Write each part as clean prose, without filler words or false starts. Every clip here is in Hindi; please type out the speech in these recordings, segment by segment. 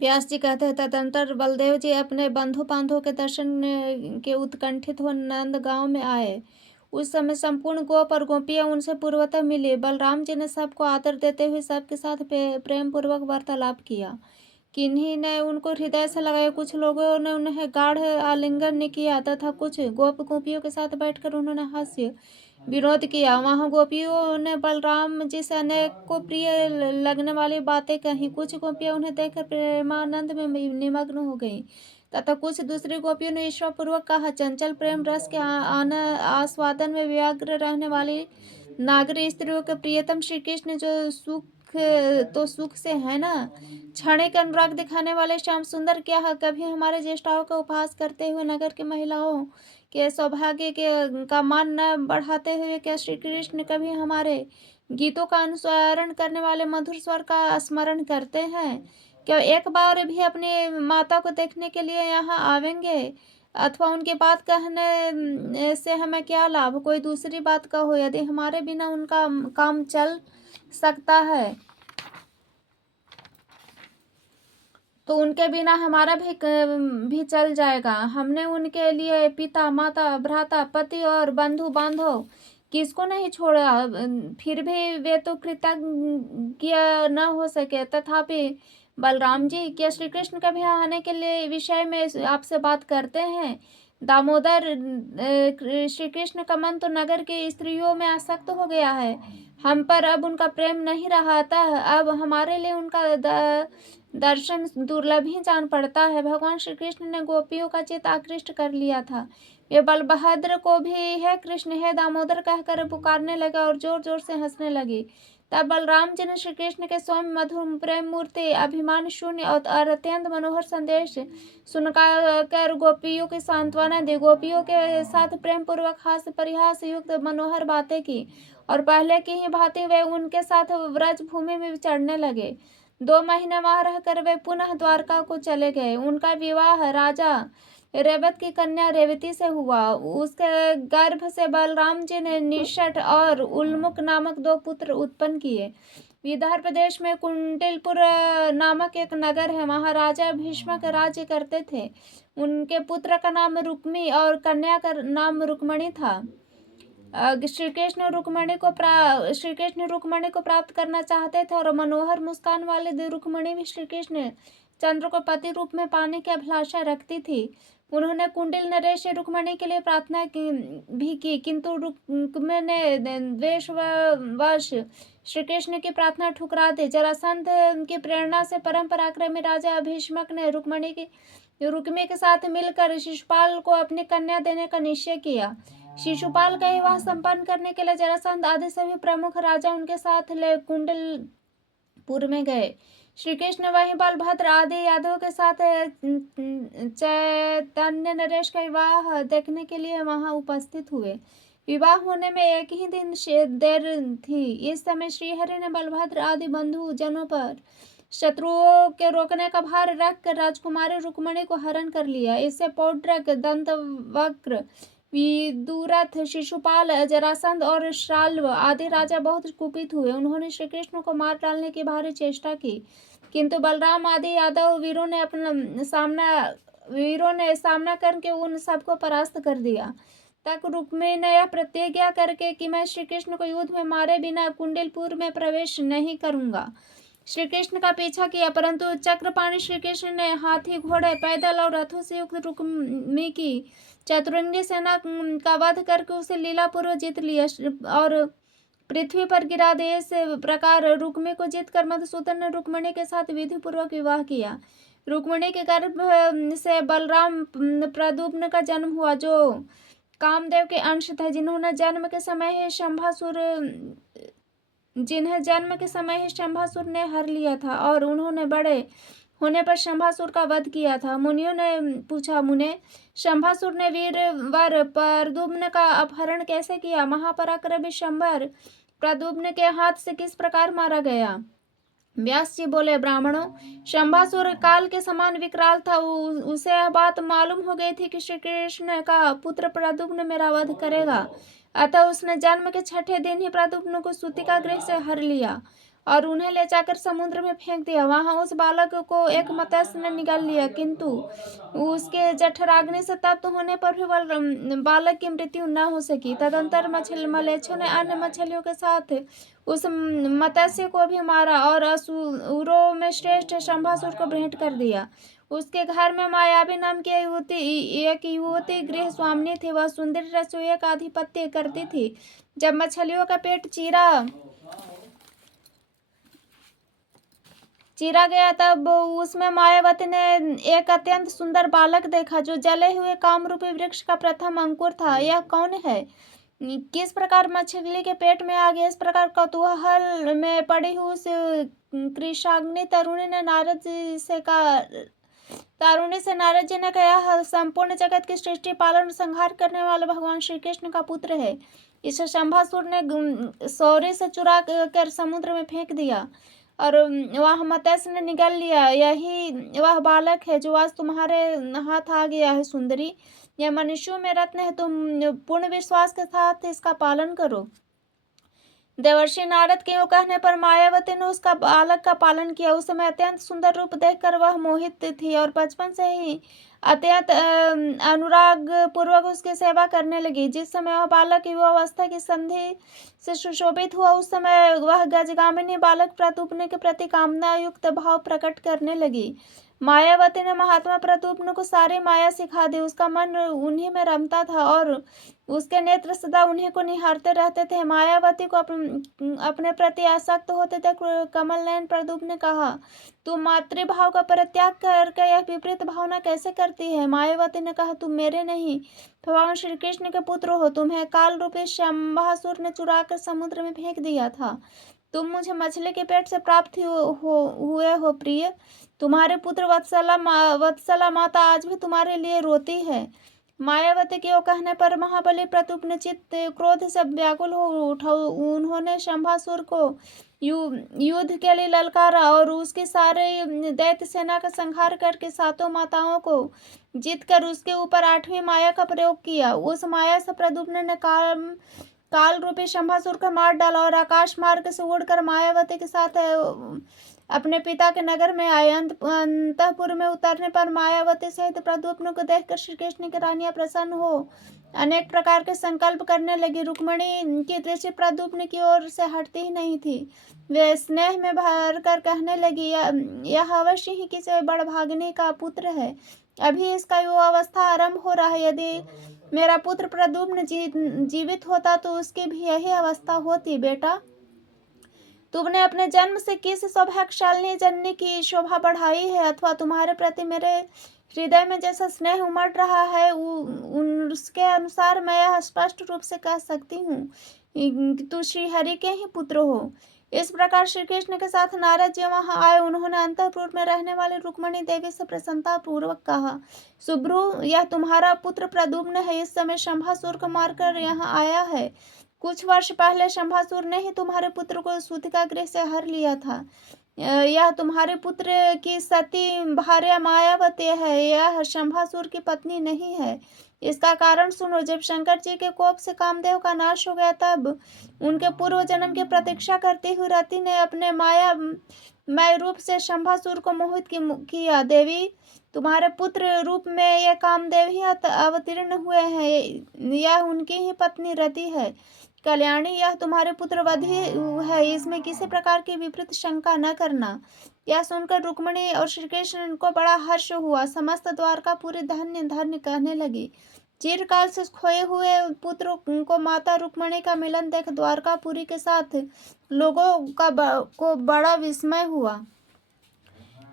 व्यास जी कहते हैं, तदनंतर बलदेव जी अपने बंधु बांधवों के दर्शन के उत्कंठित हो नंद गांव में आए। उस समय संपूर्ण गोप और गोपियां उनसे पूर्वतः मिली। बलराम जी ने सबको आदर देते हुए सबके साथ प्रेम पूर्वक वार्तालाप किया। किन्हीं ने उनको हृदय से लगाया, कुछ लोगों ने उन्हें गाढ़ आलिंगन किया तथा कुछ गोप गोपियों के साथ बैठकर उन्होंने हास्य विनोद किया। वहां गोपियों ने बलराम जी से अनेकों प्रिय लगने वाली बातें कही। कुछ गोपियां उन्हें देखकर प्रेमानंद में निमग्न हो गईं तथा कुछ दूसरी गोपियों ने ईर्ष्या पूर्वक कहा, चंचल प्रेम रस के आस्वादन में व्यग्र रहने वाली नागरी स्त्रियों के प्रियतम श्री कृष्ण जो सुख तो सुख से है ना, क्षणिक अनुराग दिखाने वाले श्याम सुंदर क्या कभी हमारे ज्येष्ठाओं का उपहास करते हुए नगर की महिलाओं के सौभाग्य के का मान न बढ़ाते हुए क्या श्री कृष्ण कभी हमारे गीतों का अनुसरण करने वाले मधुर स्वर का स्मरण करते हैं? क्या एक बार भी अपनी माता को देखने के लिए यहाँ आवेंगे? अथवा उनकी बात कहने से हमें क्या लाभ? कोई दूसरी बात कहो, यदि हमारे बिना उनका काम चल सकता है तो उनके बिना हमारा भी चल जाएगा। हमने उनके लिए पिता माता भ्राता पति और बंधु बांधव किसको नहीं छोड़ा। फिर भी वे तो कृतज्ञ न हो सके। तथापि बलराम जी, क्या श्री कृष्ण कभी आने के लिए विषय में आपसे बात करते हैं? दामोदर, श्री कृष्ण का मन तो नगर की स्त्रियों में आसक्त हो गया है। हम पर अब उनका प्रेम नहीं रहा, अतः अब हमारे लिए उनका दर्शन दुर्लभ ही जान पड़ता है। भगवान श्री कृष्ण ने गोपियों का चित्त आकृष्ट कर लिया था। वे बलभद्र को भी हे कृष्ण हे दामोदर कहकर पुकारने लगे और जोर जोर से हंसने लगी। तब बलराम जी ने श्री कृष्ण के सौम्य मधुर प्रेम मूर्ति, अभिमान शून्य और अत्यंत मनोहर संदेश सुनकर गोपियों की सांत्वना दी। गोपियों के साथ प्रेम पूर्वक हास्य परिहास युक्त मनोहर बातें की और पहले की ही भांति वे उनके साथ व्रज भूमि में विचरने लगे। 2 महीने वहां रहकर वे पुनः द्वारका को चले गए। उनका विवाह राजा रेवत की कन्या रेवती से हुआ। उसके गर्भ से बलराम जी ने निषट और उल्मुख नामक 2 पुत्र उत्पन्न किए। विदर्भ प्रदेश में कुंटिलपुर नामक एक नगर है, वहां राजा भीष्मक राज्य करते थे। उनके पुत्र का नाम रुक्मी और कन्या का नाम रुक्मणी था। श्री कृष्ण रुक्मणी को प्राप्त करना चाहते थे और मनोहर मुस्कान वाले रुक्मणी भी श्री कृष्ण चंद्र को पति रूप में पाने की अभिलाषा रखती थी। उन्होंने कुंडिल नरेश रुक्मणी के लिए प्रार्थना भी की, किंतु रुक्म ने द्वेषवश श्री कृष्ण की प्रार्थना ठुकरा दी। जरासंध की प्रेरणा से परम पराक्रमी राजा भीष्मक ने रुक्मी के साथ मिलकर शिशुपाल को अपनी कन्या देने का निश्चय किया। शिशुपाल का विवाह संपन्न करने के लिए जरासंध आदि सभी प्रमुख राजा उनके साथ ले कुंडलपुर में गए। श्री कृष्ण वहीं बलभद्र आदि यादवों के साथ चैतन्य नरेश का विवाह देखने के लिए वहां उपस्थित हुए। विवाह होने में एक ही दिन देर थी। इस समय श्रीहरि ने बलभद्र आदि बंधु जनों पर शत्रुओं के रोकने का भार रखकर राजकुमारी रुक्मणी को हरण कर लिया। इससे पौड्रक, दंतवक्र, विदुरथ, शिशुपाल, जरासंध और श्राल्व आदि राजा बहुत कुपित हुए। उन्होंने श्री कृष्ण को मार डालने की भारी चेष्टा की, किंतु बलराम आदि यादव वीरों ने सामना करके उन सबको परास्त कर दिया। तक रुक्मी ने यह प्रतिज्ञा करके कि मैं श्री कृष्ण को युद्ध में मारे बिना कुंडिलपुर में प्रवेश नहीं करूंगा, श्री कृष्ण का पीछा किया, परंतु चक्रपाणी श्री कृष्ण ने हाथी, घोड़े, पैदल और रथों से युक्त रुक्मी की चतुरंगी सेना का वध करके उसे लीलापूर्वक जीत लिया और पृथ्वी पर गिरा दे। इस प्रकार रुक्मी को जीतकर मधुसूदन ने रुक्मणी के साथ विधि पूर्वक विवाह किया। रुक्मणी के गर्भ से बलराम प्रद्युम्न का जन्म हुआ, जो कामदेव के अंश थे, जिन्हें जन्म के समय ही शंभासुर ने हर लिया था और उन्होंने बड़े होने पर शंभासुर का वध किया था। मुनियों ने पूछा, मुने, शंभासुर ने वीरवर प्रद्युम्न का अपहरण कैसे किया? महापराक्रमी शंबर प्रद्युम्न के हाथ से किस प्रकार मारा गया? व्यास जी बोले, ब्राह्मणों, शंभासुर काल के समान विकराल था। उसे यह बात मालूम हो गई थी कि श्री कृष्ण का पुत्र प्रद्युम्न मेरा वध करेगा, अतः उसने जन्म के 6ठे दिन ही प्रद्युम्न को सूतिका गृह से हर लिया और उन्हें ले जाकर समुद्र में फेंक दिया। वहां उस बालक को एक मत्स्य ने निगल लिया, किंतु उसके जठराग्नि से तप्त होने पर भी बालक की मृत्यु न हो सकी। तदंतर मलेच्छों ने अन्य मछलियों के साथ उस मत्स्य को भी मारा और असुरों में श्रेष्ठ शंभासुर को भेंट कर दिया। उसके घर में मायावी नाम की एक युवती गृह स्वामिनी थी। वह सुंदर रसोई का आधिपत्य करती थी। जब मछलियों का पेट चीरा गया तब उसमें मायावती ने एक अत्यंत सुंदर बालक देखा, जो जले हुए कामरूपी वृक्ष का प्रथम अंकुर था। यह कौन है? किस प्रकार मछली के पेट में आ गया? इस प्रकार कौतूहल में पड़ी हुई उस कृशाग्नि तारुणी से नारद जी ने कहा, संपूर्ण जगत की सृष्टि पालन और संहार करने वाले भगवान श्री कृष्ण का पुत्र है। इसे शंभासुर ने सौर्य से चुरा कर समुद्र में फेंक दिया और वह मत्स्य ने निगल लिया। यही वह बालक है जो आज तुम्हारे हाथ आ गया है। सुंदरी, यह मनुष्यों में रत्न है, तुम पूर्ण विश्वास के साथ इसका पालन करो। देवर्षि नारद के यूं कहने पर मायावती ने उसका बालक का पालन किया। उस समय अत्यंत सुंदर रूप देखकर वह मोहित थी और बचपन से ही अत्यंत अनुराग पूर्वक उसकी सेवा करने लगी। जिस समय वह बालक युवावस्था की संधि से सुशोभित हुआ, उस समय वह गजगामिनी बालक प्रतुप्न के प्रति कामना युक्त भाव प्रकट करने लगी। मायावती ने महात्मा प्रतुप्न को सारी माया सिखा दी। उसका मन उन्हीं में रमता था और उसके नेत्र सदा उन्हीं को निहारते रहते थे। मायावती को अपने प्रति आसक्त होते देख कमल नयन प्रदुप्न ने कहा, तुम मातृभाव का परित्याग करके यह विपरीत भावना कैसे करती है? मायावती ने कहा, तुम मेरे नहीं भगवान श्री कृष्ण के पुत्र हो। तुम्हें काल रूपी शंभासुर ने चुराकर समुद्र में फेंक दिया था। तुम मुझे मछली के पेट से प्राप्त हुए हो प्रिय। तुम्हारे पुत्र वत्सला माता आज भी तुम्हारे लिए रोती है। मायावती के कहने पर महाबली प्रतुप्न चित्त क्रोध से व्याकुल हो उठा। उन्होंने शंभासुर को युद्ध के लिए ललकारा और उसकी सारे दैत्य सेना का संहार करके सातों माताओं को जीतकर उसके ऊपर 8वीं माया का प्रयोग किया। उस माया से प्रद्युम्न ने काल रूपी शंभासुर को मार डाला और आकाश मार्ग से उड़कर मायावती के साथ अपने पिता के नगर में आए। अंतपुर में उतरने पर मायावती सहित प्रद्युम्न को देखकर श्री कृष्ण की रानियां प्रसन्न हो अनेक प्रकार के संकल्प करने लगी। रुक्मिणी की दृष्टि प्रद्युम्न की ओर से हटती ही नहीं थी। वे स्नेह में भर कर कहने लगी, यह अवश्य ही किसी बड़भागिनी का पुत्र है। अभी इसका युवावस्था आरंभ हो रहा है। यदि मेरा पुत्र प्रद्युम्न जीवित होता तो उसकी भी यही अवस्था होती। बेटा, तुमने अपने जन्म से किस सौभाग्यशालिनी जननी की शोभा बढ़ाई है, अथवा तुम्हारे प्रति मेरे हृदय में जैसा स्नेह उमड़ रहा है उसके अनुसार मैं यह स्पष्ट रूप से कह सकती हूँ कि तू श्री हरि के ही पुत्र हो। इस प्रकार श्री कृष्ण के साथ नारद जी वहां आए। उन्होंने अंतःपुर में रहने वाली रुक्मिणी देवी से प्रसन्नता पूर्वक कहा, सुब्रू, यह तुम्हारा पुत्र प्रद्युम्न है। इस समय शंभासुर को मारकर यहाँ आया है। कुछ वर्ष पहले शंभासुर ने ही तुम्हारे पुत्र को सूतिका गृह से हर लिया था। यह तुम्हारे पुत्र की सती भार्या मायावती है, यह शंभासुर की पत्नी नहीं है। इसका कारण सुनो। जब शंकर जी के कोप से कामदेव का नाश हो गया, तब उनके पूर्व जन्म की प्रतीक्षा करती हुई रति ने अपने मायामय रूप से शंभासुर को मोहित किया। देवी, तुम्हारे पुत्र रूप में ये कामदेव ही अवतीर्ण हुए हैं। यह उनकी ही पत्नी रति है। कल्याणी, यह तुम्हारे पुत्र वधि है, इसमें किसी प्रकार की विपरीत शंका न करना। यह सुनकर रुक्मिणी और श्री कृष्ण को बड़ा हर्ष हुआ। समस्त द्वारका पूरी धन्य धन्य कहने लगी। चिरकाल से खोए हुए पुत्र को माता रुक्मिणी का मिलन देख द्वारकापुरी के साथ लोगों को बड़ा विस्मय हुआ।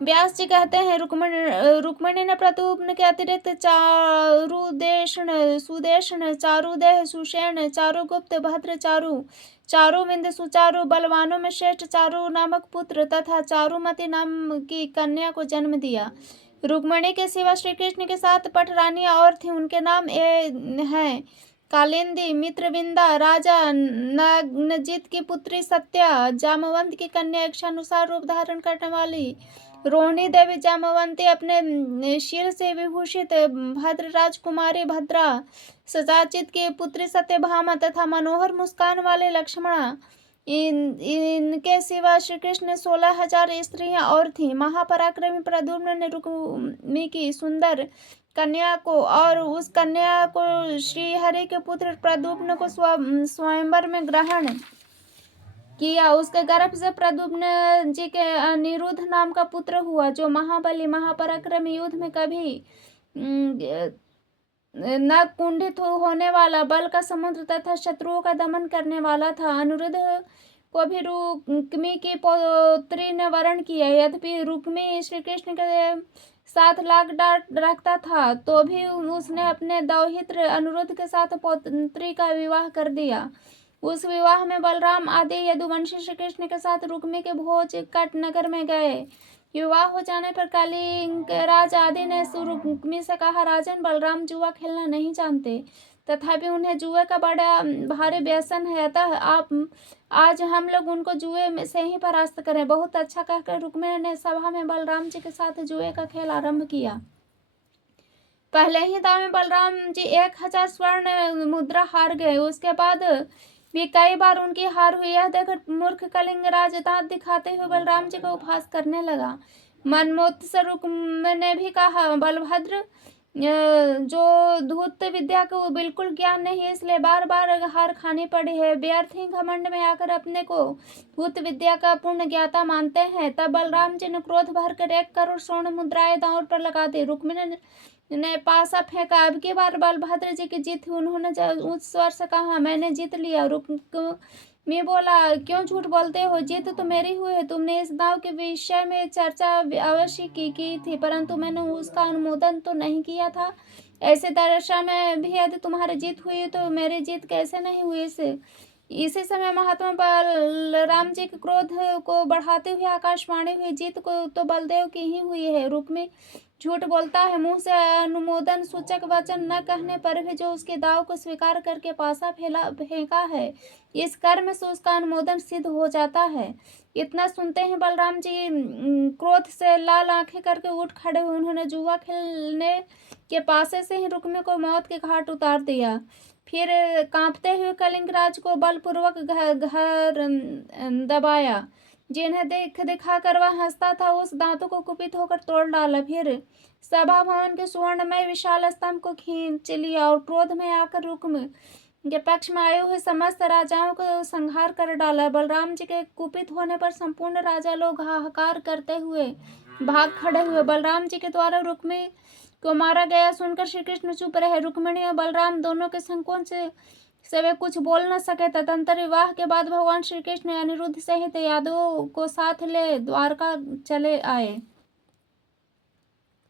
व्यास जी कहते हैं, रुक्मिणी ने प्रद्युम्न के अतिरिक्त चारुदेषण, सुदेषण, चारुदेह, सुषेण, चारुगुप्त, भद्र, चारुविंद, सुचारु, बलवानों में श्रेष्ठ चारु नामक पुत्र तथा चारुमती नाम की कन्या को जन्म दिया। रुक्मिणी के सिवा श्री कृष्ण के साथ पटरानियां और थीं। उनके नाम हैं कालिंदी, मित्रविंदा, राजा नग्नजित की पुत्री सत्या, जामवंत की कन्या, इच्छानुसार रूप धारण करने वाली रोहिणी देवी जामवंती, अपने शिर से विभूषित भद्र राजकुमारी भद्रा, सजाचित की पुत्री सत्यभामा तथा मनोहर मुस्कान वाले लक्ष्मणा, इनके सिवा श्री कृष्ण ने 16,000 स्त्रियां और थीं। महापराक्रमी प्रद्युम्न ने रुक्मी की सुंदर कन्या को और उस कन्या को श्रीहरि के पुत्र प्रद्युम्न को स्वयंवर में ग्रहण किया। उसके गर्भ से प्रद्युम्न जी के अनिरुद्ध नाम का पुत्र हुआ, जो महाबली महापराक्रमी, युद्ध में कभी न कुंठित होने वाला, बल का समुद्र तथा शत्रुओं का दमन करने वाला था। अनिरुद्ध को भी रुक्मी की पौत्री ने वरण किया। यद्यपि रुक्मी श्री कृष्ण के साथ लाग डांट रखता था, तो भी उसने अपने दौहित्र अनिरुद्ध के साथ पौत्री का विवाह कर दिया। उस विवाह में बलराम आदि यदुवंशी श्री कृष्ण के साथ रुक्मी के भोज कट नगर में गए। विवाह हो जाने पर कालिंगराज आदि ने रुक्मी से कहा, राजन, बलराम जुआ खेलना नहीं जानते, तथापि उन्हें जुए का बड़ा भारी व्यसन है, अतः आज हम लोग उनको जुए से ही परास्त करें। बहुत अच्छा कहकर रुक्मी ने सभा में बलराम जी के साथ जुए का खेल आरंभ किया। पहले ही दांव में बलराम जी 1,000 स्वर्ण मुद्रा हार गए। उसके बाद भी कई बार उनकी हार हुई। यह देख मूर्ख कलिंगराज दांत दिखाते हुए बलराम जी का उपहास करने लगा। मनमोत्स रुक्म ने भी कहा, बलभद्र, जो धूत विद्या को बिल्कुल ज्ञान नहीं, इसलिए बार बार हार खानी पड़ी है। व्यर्थ ही घमंड में आकर अपने को धूत विद्या का पूर्ण ज्ञाता मानते हैं। तब बलराम जी ने क्रोध भरकर 1 करोड़ स्वर्ण मुद्राएं दांव पर लगा दी। रुक्मिणी ने पासा फेंका। अब की बार बलभद्र जी की जीत हुई। उन्होंने उच्च स्वर से कहा, मैंने जीत लिया। रुक्मी बोला, क्यों झूठ बोलते हो? जीत तो मेरी हुई है। तुमने इस दांव के विषय में चर्चा अवश्य की थी, परंतु मैंने उसका अनुमोदन तो नहीं किया था। ऐसे दशा में भी यदि तुम्हारी जीत हुई तो मेरी जीत कैसे नहीं हुई? इसी समय महात्मा बलराम जी के क्रोध को बढ़ाते हुए आकाशवाणी हुई, जीत को तो बलदेव की ही हुई है। रुक्मी झूठ बोलता है। मुंह से अनुमोदन सूचक वचन न कहने पर भी जो उसके दाव को स्वीकार करके पासा फेंका है, इस कर्म से उसका अनुमोदन सिद्ध हो जाता है। इतना सुनते ही बलराम जी क्रोध से लाल आंखें करके उठ खड़े हुए। उन्होंने जुआ खेलने के पासे से ही रुक्मी को मौत के घाट उतार दिया। फिर कांपते हुए कलिंगराज को बलपूर्वक घर दबाया। जिन्हें दिखाकर वह हंसता था, उस दांतों को कुपित होकर तोड़ डाला। फिर सभा भवन के सुवर्णमय विशाल स्तंभ को खींच लिया और क्रोध में आकर रुक्म के पक्ष में आए हुए समस्त राजाओं को संहार कर डाला। बलराम जी के कुपित होने पर संपूर्ण राजा लोग हाहाकार करते हुए भाग खड़े हुए। बलराम जी के द्वारा रुक्मी को मारा गया सुनकर श्री कृष्ण चुप रहे। रुक्मिणी और बलराम दोनों के संकोच से वे कुछ बोल न सके। तदंतर विवाह के बाद भगवान श्री कृष्ण अनिरुद्ध सहित यादवों को साथ ले द्वारका चले आए।